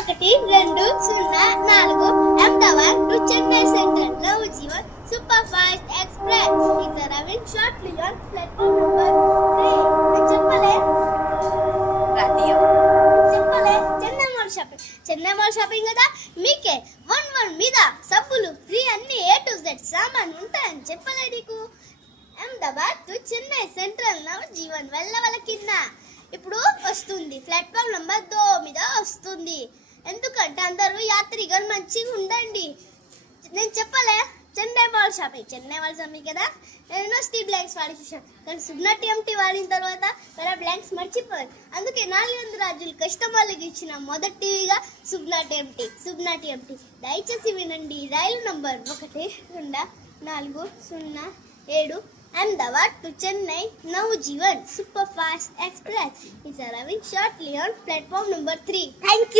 11-204 Ahmedabad to Chennai Central Love Jeevan Superfast Express is arriving shortly on platform number 3. చెప్పలే Chennai mall shopping కదా మీకే 1 మీద సబ్బులు free అన్ని A to Z సామాన్ ఉంటాయని చెప్పలే నీకు. అహ్మదాబాద్ టు చెన్నై సెంట్రల్ నవ్ జీవన్ వెళ్ళవల కింద ఇప్పుడు వస్తుంది ప్లాట్ఫామ్ నంబర్ 2 మీద వస్తుంది. ఎందుకంటే అందరూ యాత్రికులు మంచిగా ఉండండి. నేను చెప్పలే చెన్నై మాల్ షాపింగ్ కదా. నేను స్టీ బ్లాంక్స్ వాడి చూసాను కానీ సున్నా TMT వాడిన తర్వాత వేరే బ్లాంక్స్ మర్చిపోయాను. అందుకే 400 రాజులు కస్టమర్లకు ఇచ్చిన మొదటిగా సున్నా TMT దయచేసి వినండి. రైలు number 12407 Ahmedabad to Chennai Navjeevan Superfast Express is arriving shortly on platform number 3. Thank you.